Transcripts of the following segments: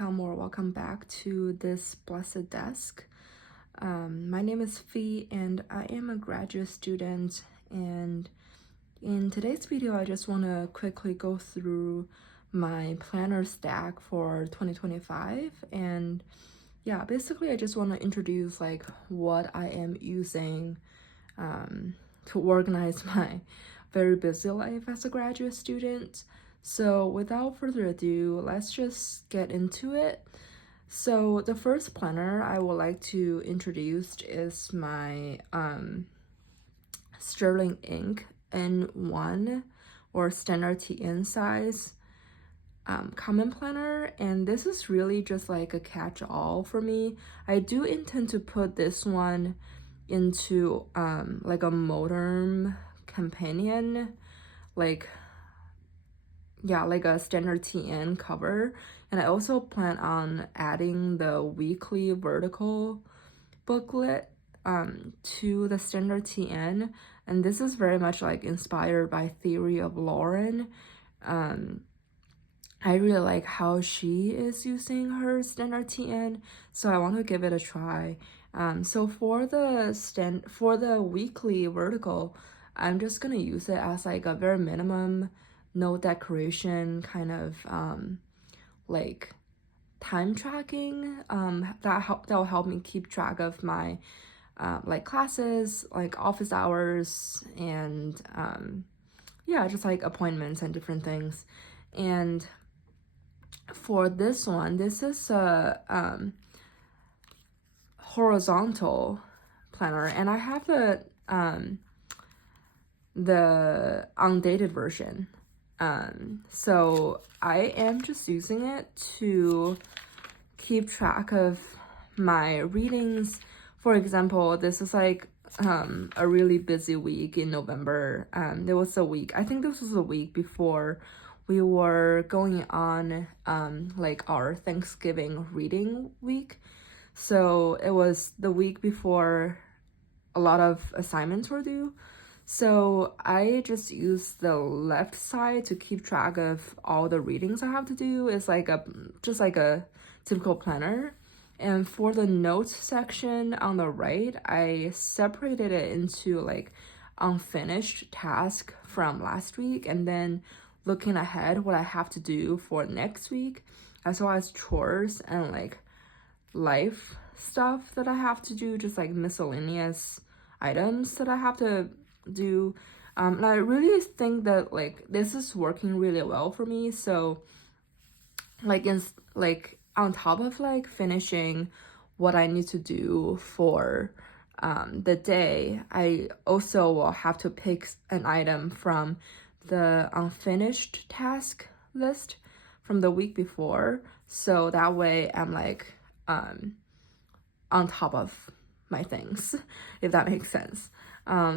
welcome back to this blessed desk. My name is Fee and I am a graduate student, and in today's video I just want to quickly go through my planner stack for 2025. And yeah, basically I just want to introduce like what I am using to organize my very busy life as a graduate student. So without further ado, let's just get into it. So the first planner I would like to introduce is my Sterling ink N1 or standard TN size common planner, and this is really just like a catch-all for me. I do intend to put this one into like a modern companion, like a standard TN cover. And I also plan on adding the weekly vertical booklet to the standard TN, and this is very much like inspired by Theory of Lauren. I really like how she is using her standard TN, so I want to give it a try. So for the weekly vertical, I'm just gonna use it as like a very minimum no decoration kind of like time tracking that will help me keep track of my like classes, like office hours, and yeah, just like appointments and different things. And for this one, this is a horizontal planner, and I have the undated version. So I am just using it to keep track of my readings. For example, this is like a really busy week in November. There was a week, I think this was a week before we were going on like our Thanksgiving reading week. So it was the week before a lot of assignments were due. So I just use the left side to keep track of all the readings I have to do. It's like just like a typical planner. And for the notes section on the right, I separated it into like unfinished task from last week, and then looking ahead what I have to do for next week, as well as chores and like life stuff that I have to do, just like miscellaneous items that I have to do. And I really think that like this is working really well for me. So like on top of like finishing what I need to do for the day, I also will have to pick an item from the unfinished task list from the week before, so that way I'm like on top of my things, if that makes sense.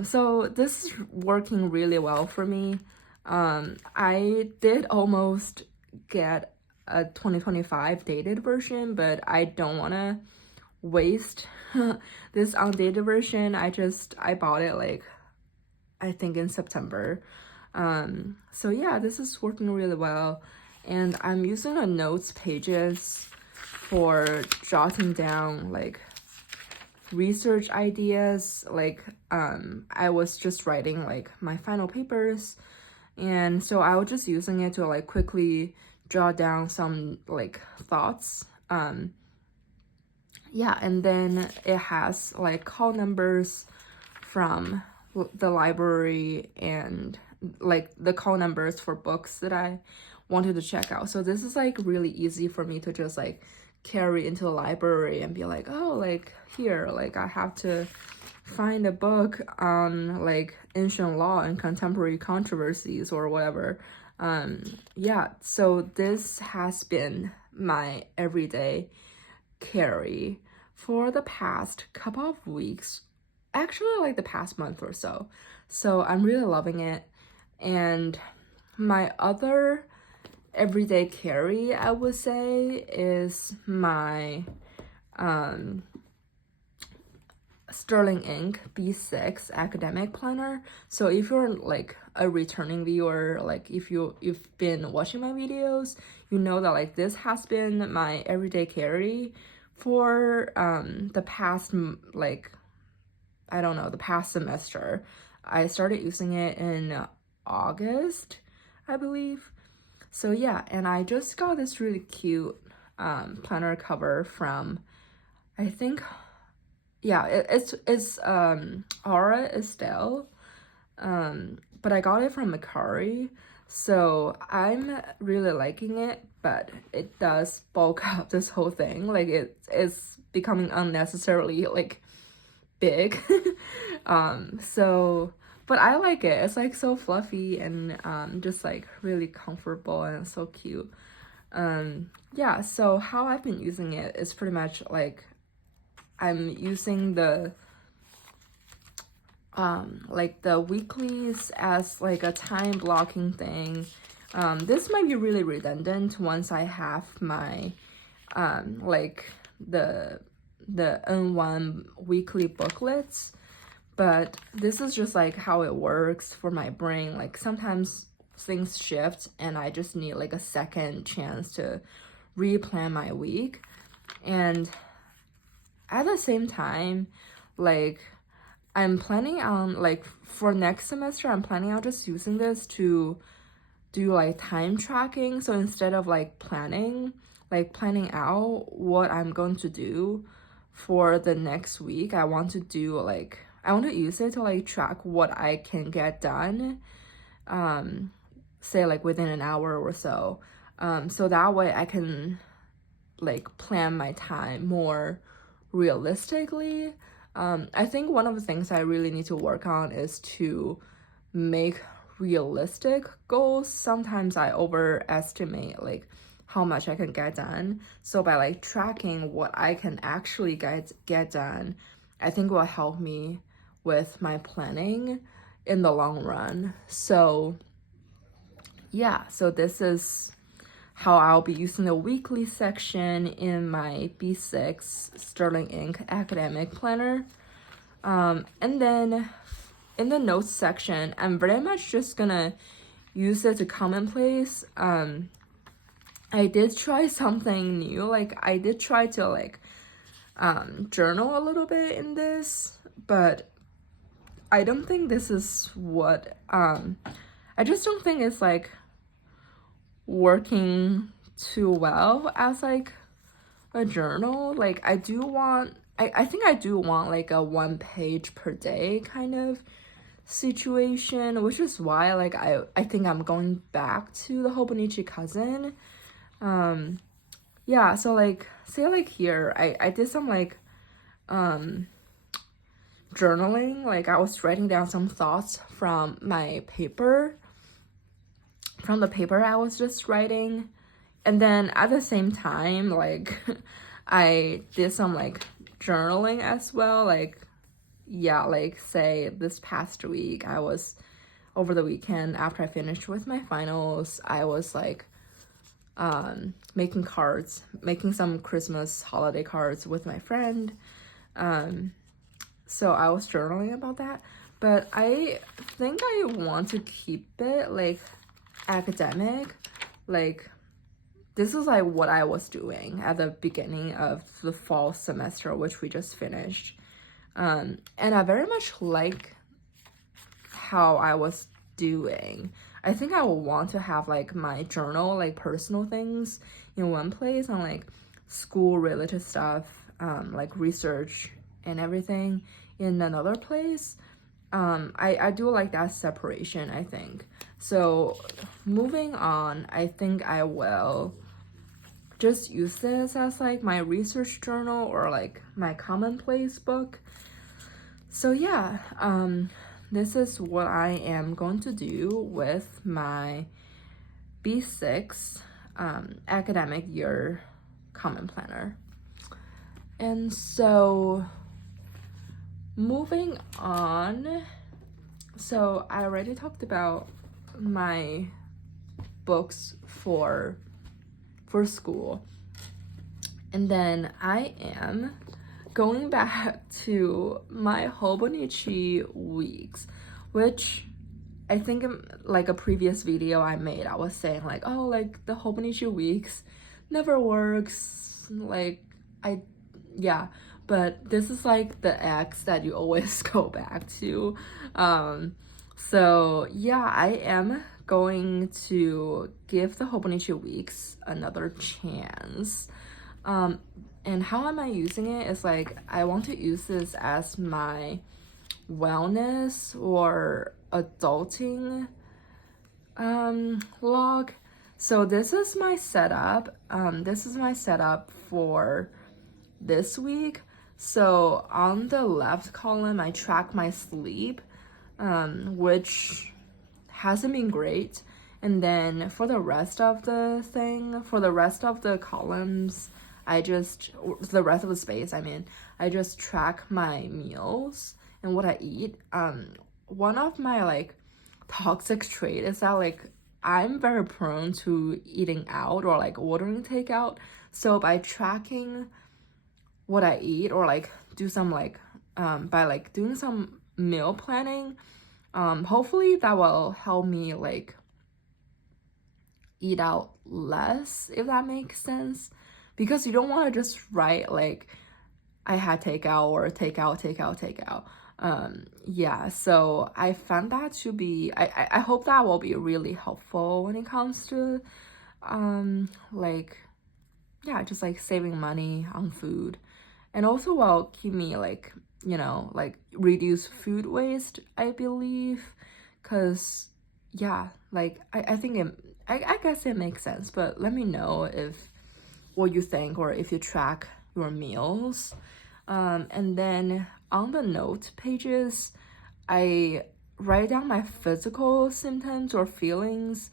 So this is working really well for me. I did almost get a 2025 dated version, but I don't want to waste this undated version. I bought it like I think in September. So yeah, this is working really well, and I'm using the notes pages for jotting down like research ideas. Like I was just writing like my final papers, and so I was just using it to like quickly jot down some like thoughts. Yeah, and then it has like call numbers from the library and like the call numbers for books that I wanted to check out. So this is like really easy for me to just like carry into the library and be like, oh, like here, like I have to find a book on like ancient law and contemporary controversies or whatever. Yeah, so this has been my everyday carry for the past couple of weeks, actually like the past month or so. So I'm really loving it. And my other everyday carry, I would say, is my Sterling ink B6 academic planner. So if you're like a returning viewer, like if you've been watching my videos, you know that like this has been my everyday carry for the past like, I don't know, the past semester. I started using it in August, I believe. So yeah, and I just got this really cute planner cover from, I think, yeah, it's Aura Estelle, but I got it from Macari, so I'm really liking it, but it does bulk up this whole thing. Like it's becoming unnecessarily like big. So but I like it. It's like so fluffy and just like really comfortable and so cute. Yeah, so how I've been using it is pretty much like I'm using the weeklies as like a time blocking thing. This might be really redundant once I have my like the N1 weekly booklets, but this is just like how it works for my brain. Like sometimes things shift and I just need like a second chance to replan my week. And at the same time, like I'm planning on like for next semester, I'm planning on just using this to do like time tracking. So instead of like planning out what I'm going to do for the next week, I want to use it to like track what I can get done, say like within an hour or so. So that way I can like plan my time more realistically. I think one of the things I really need to work on is to make realistic goals. Sometimes I overestimate like how much I can get done. So by like tracking what I can actually get done, I think will help me with my planning in the long run. So yeah, so this is how I'll be using the weekly section in my B6 Sterling Ink academic planner. And then in the notes section, I'm very much just gonna use it to commonplace. I did try something new. Like I did try to like journal a little bit in this, but I don't think this is what I just don't think it's like working too well as like a journal. Like I think I do want like a 1 page per day kind of situation, which is why like I think I'm going back to the Hobonichi cousin. Yeah, so like say like here I did some like journaling. Like I was writing down some thoughts from my paper, from the paper I was just writing, and then at the same time like I did some like journaling as well. Like yeah, like say this past week I was, over the weekend after I finished with my finals, I was like making some Christmas holiday cards with my friend. So I was journaling about that, but I think I want to keep it like academic. Like this is like what I was doing at the beginning of the fall semester, which we just finished. And I very much like how I was doing. I think I will want to have like my journal, like personal things in one place, and like school related stuff, like research and everything in another place. I do like that separation, I think. So moving on, I think I will just use this as like my research journal or like my commonplace book. So yeah, this is what I am going to do with my B6 academic year common planner. And so moving on, so I already talked about my books for school, and then I am going back to my Hobonichi weeks, which I think like a previous video I made, I was saying like, oh, like the Hobonichi weeks never works. Like yeah, but this is like the X that you always go back to. So yeah, I am going to give the Hobonichi weeks another chance. And how am I using it? It's like I want to use this as my wellness or adulting log. So this is my setup. This is my setup for this week. So on the left column, I track my sleep, which hasn't been great. And then for the rest of the thing, for the rest of the columns, the rest of the space, I just track my meals and what I eat. One of my like toxic trait is that like I'm very prone to eating out or like ordering takeout. So by tracking what I eat or like do some like by like doing some meal planning, hopefully that will help me like eat out less, if that makes sense, because you don't want to just write like I had takeout or takeout. Yeah, so I found that to be I hope that will be really helpful when it comes to like yeah, just like saving money on food, and also will keep me like, you know, like reduce food waste, I believe, because yeah, like I think I guess it makes sense, but let me know if what you think or if you track your meals. And then on the note pages, I write down my physical symptoms or feelings.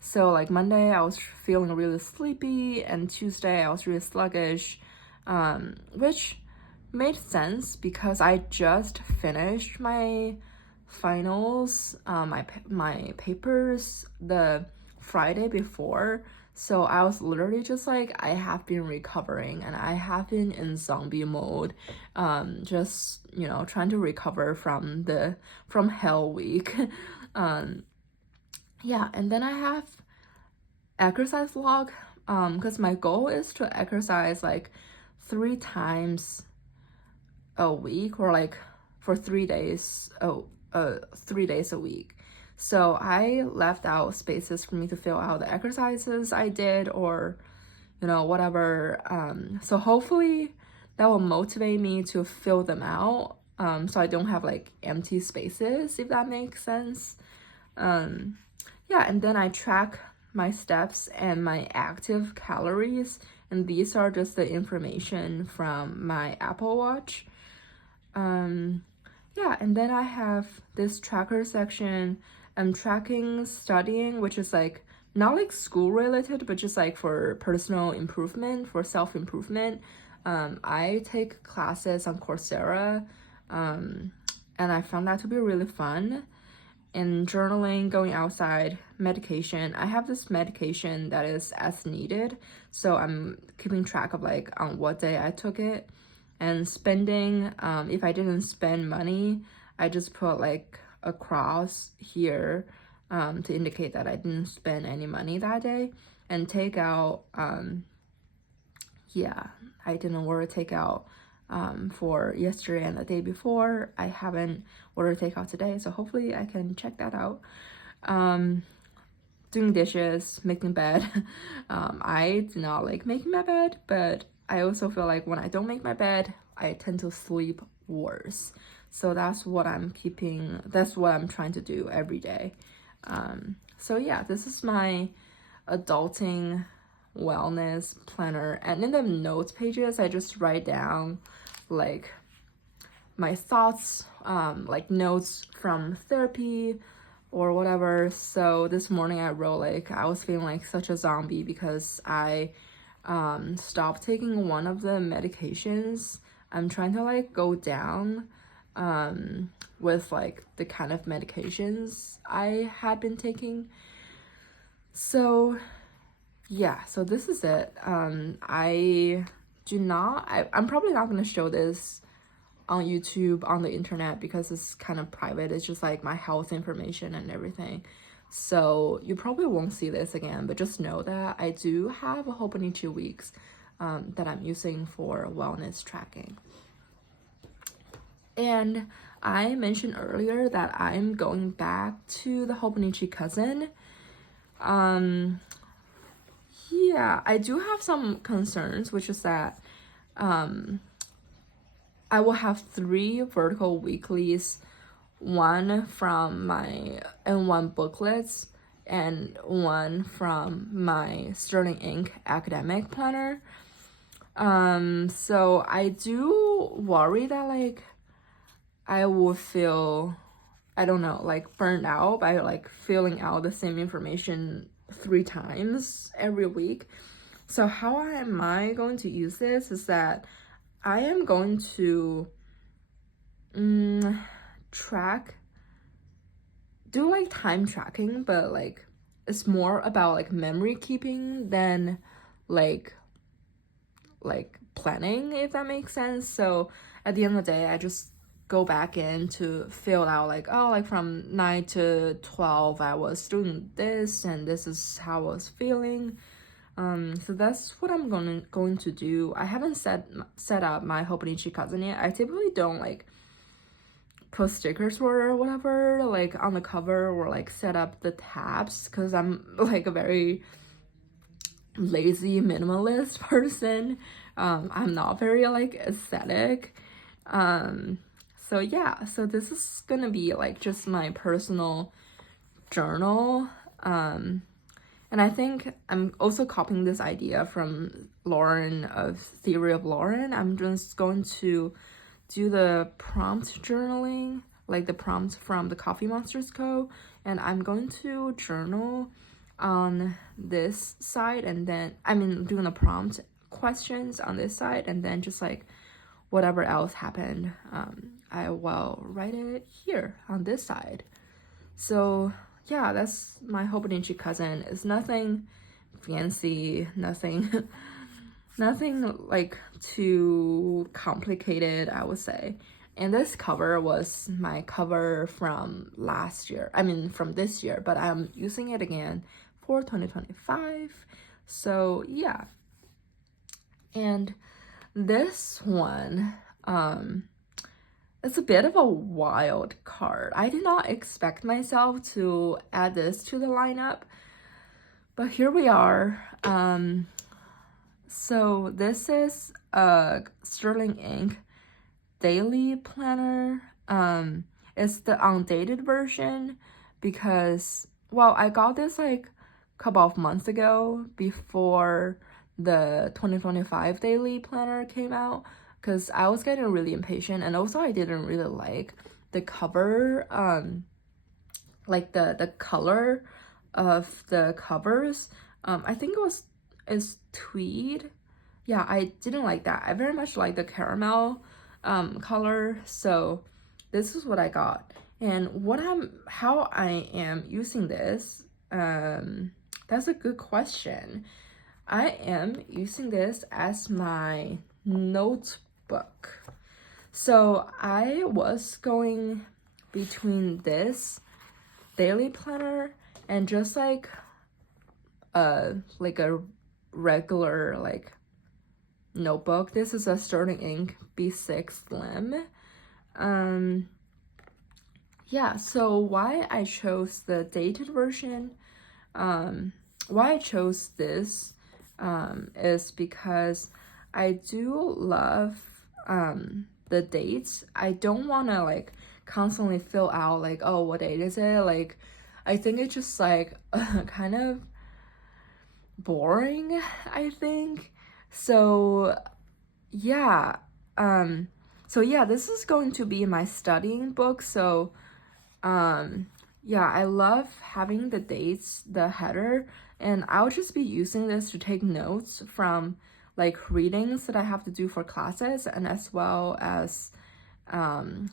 So like Monday, I was feeling really sleepy, and Tuesday, I was really sluggish, which made sense because I just finished my finals, my papers the Friday before. So I was literally just like, I have been recovering and I have been in zombie mode, just, you know, trying to recover from hell week. Yeah, and then I have exercise log, because my goal is to exercise like 3 times a week, or like for 3 days, 3 days a week. So I left out spaces for me to fill out the exercises I did, or you know, whatever. So hopefully that will motivate me to fill them out, so I don't have like empty spaces, if that makes sense. Yeah, and then I track my steps and my active calories, and these are just the information from my Apple Watch. Yeah, and then I have this tracker section. I'm tracking studying, which is like not like school related, but just like for personal improvement, for self-improvement. I take classes on Coursera, and I found that to be really fun. And journaling, going outside, medication. I have this medication that is as needed, so I'm keeping track of like on what day I took it. And spending, if I didn't spend money, I just put like a cross here, to indicate that I didn't spend any money that day. And takeout, yeah, I didn't order takeout for yesterday and the day before. I haven't ordered takeout today, so hopefully I can check that out. Doing dishes, making bed. I do not like making my bed, but I also feel like when I don't make my bed, I tend to sleep worse. So that's what I'm trying to do every day. So yeah, this is my adulting wellness planner, and in the notes pages I just write down like my thoughts, like notes from therapy or whatever. So this morning I wrote like I was feeling like such a zombie because I stopped taking one of the medications. I'm trying to like go down with like the kind of medications I had been taking. So yeah, so this is it. I'm probably not going to show this on YouTube, on the internet, because it's kind of private. It's just like my health information and everything. So you probably won't see this again, but just know that I do have a Hobonichi weeks that I'm using for wellness tracking. And I mentioned earlier that I'm going back to the Hobonichi cousin. Yeah, I do have some concerns, which is that I will have 3 vertical weeklies, one from my N1 booklets and one from my Sterling Ink academic planner. So I do worry that like I will feel, I don't know, like burned out by like filling out the same information 3 times every week. So how am I going to use this is that I am going to do like time tracking, but like it's more about like memory keeping than like planning, if that makes sense. So at the end of the day, I just go back in to fill out like, oh, like from 9 to 12 I was doing this and this is how I was feeling. So that's what I'm going to do. I haven't set up my Hobonichi cousin yet. I typically don't like put stickers or whatever like on the cover or like set up the tabs, because I'm like a very lazy minimalist person. I'm not very like aesthetic. So yeah, so this is gonna be like just my personal journal. And I think I'm also copying this idea from Lauren of Theory of Lauren. I'm just going to do the prompt journaling, like the prompt from the Coffee Monsters Co. And I'm going to journal on this side, and then, doing the prompt questions on this side, and then just like whatever else happened, I will write it here on this side. So yeah, that's my Hobonichi cousin. It's nothing fancy, nothing like too complicated, I would say. And this cover was my cover from last year, from this year, but I'm using it again for 2025. So yeah. And this one, it's a bit of a wild card. I did not expect myself to add this to the lineup, but here we are. So this is a Sterling Ink daily planner. It's the undated version because, well, I got this like a couple of months ago before the 2025 daily planner came out, because I was getting really impatient, and also I didn't really like the cover, like the color of the covers. I think it's tweed. Yeah, I didn't like that. I very much like the caramel color. So this is what I got. And how I am using this, that's a good question. I am using this as my notebook. So I was going between this daily planner and just like a regular like notebook. This is a Sterling Ink B6 Slim. Yeah, so why I chose the dated version, why I chose this is because I do love the dates. I don't want to like constantly fill out like, oh, what date is it? Like, I think it's just like kind of boring, I think. So yeah, this is going to be my studying book. So yeah, I love having the dates, the header, and I'll just be using this to take notes from like readings that I have to do for classes, and as well as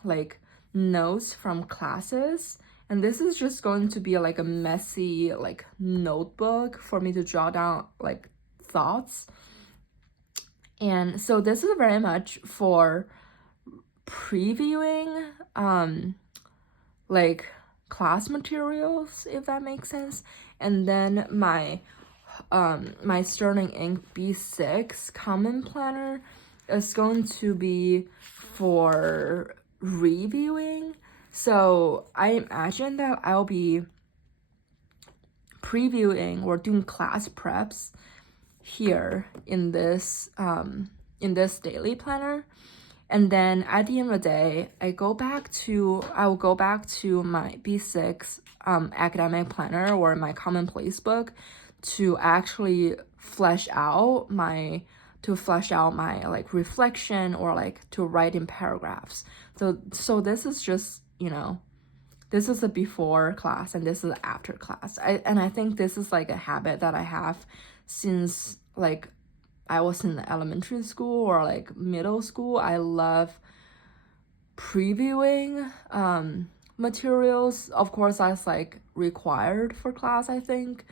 like notes from classes. And this is just going to be like a messy like notebook for me to jot down like thoughts. And so this is very much for previewing like class materials, if that makes sense. And then my Sterling Ink B6 Common Planner is going to be for reviewing. So I imagine that I'll be previewing or doing class preps here in this daily planner. And then at the end of the day, I will go back to my B6 academic planner or my commonplace book to actually flesh out my like reflection or like to write in paragraphs. So this is just, this is a before class and this is after class. I think this is like a habit that I have since like I was in elementary school or like middle school. I love previewing materials. Of course, that's like required for class, I think.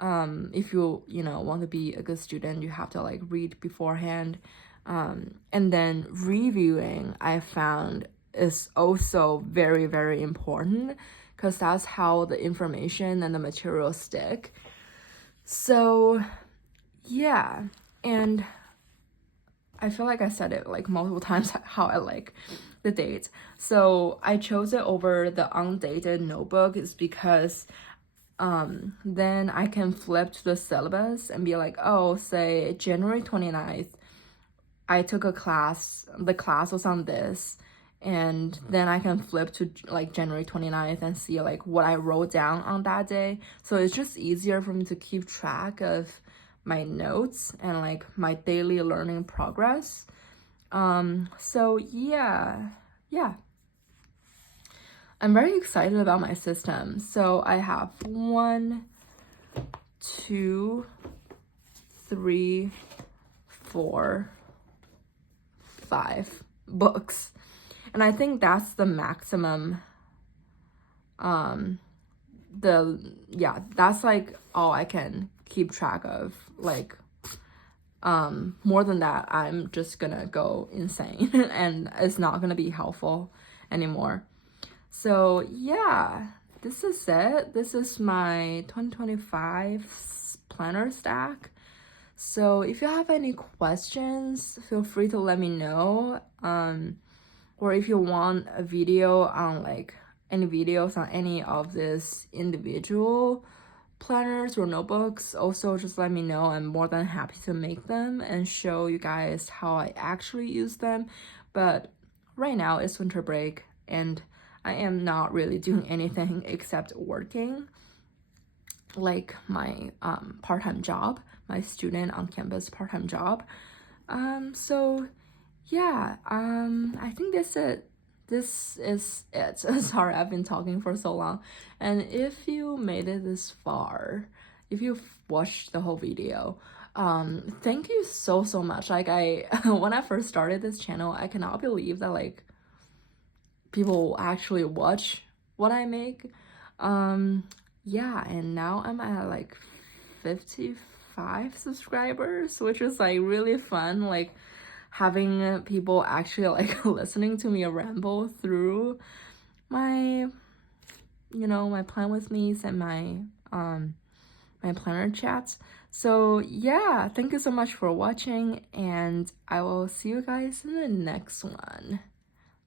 If you want to be a good student, you have to like read beforehand. And then reviewing, I found, is also very, very important because that's how the information and the material stick. So yeah, and I feel like I said it like multiple times how I like the dates. So I chose it over the undated notebook is because then I can flip to the syllabus and be like, oh, say January 29th, I took a class, the class was on this, and then I can flip to like January 29th and see like what I wrote down on that day. So it's just easier for me to keep track of my notes and like my daily learning progress. So yeah. I'm very excited about my system. So I have 1, 2, 3, 4, 5 books. And I think that's the maximum. That's like all I can keep track of. Like, more than that, I'm just gonna go insane and it's not gonna be helpful anymore. So yeah, this is it. This is my 2025 planner stack. So if you have any questions, feel free to let me know. Or if you want a video on like any videos on any of these individual planners or notebooks, also just let me know. I'm more than happy to make them and show you guys how I actually use them. But right now it's winter break and I am not really doing anything except working, like my part-time job, my student on campus part-time job. So yeah, I think this is it. Sorry, I've been talking for so long. And if you made it this far, if you've watched the whole video, thank you so much. Like when I first started this channel, I cannot believe that like people actually watch what I make. Yeah, and now I'm at like 55 subscribers, which is like really fun, like having people actually like listening to me ramble through my my plan with me's and my my planner chats. So yeah, thank you so much for watching and I will see you guys in the next one.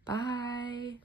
Bye.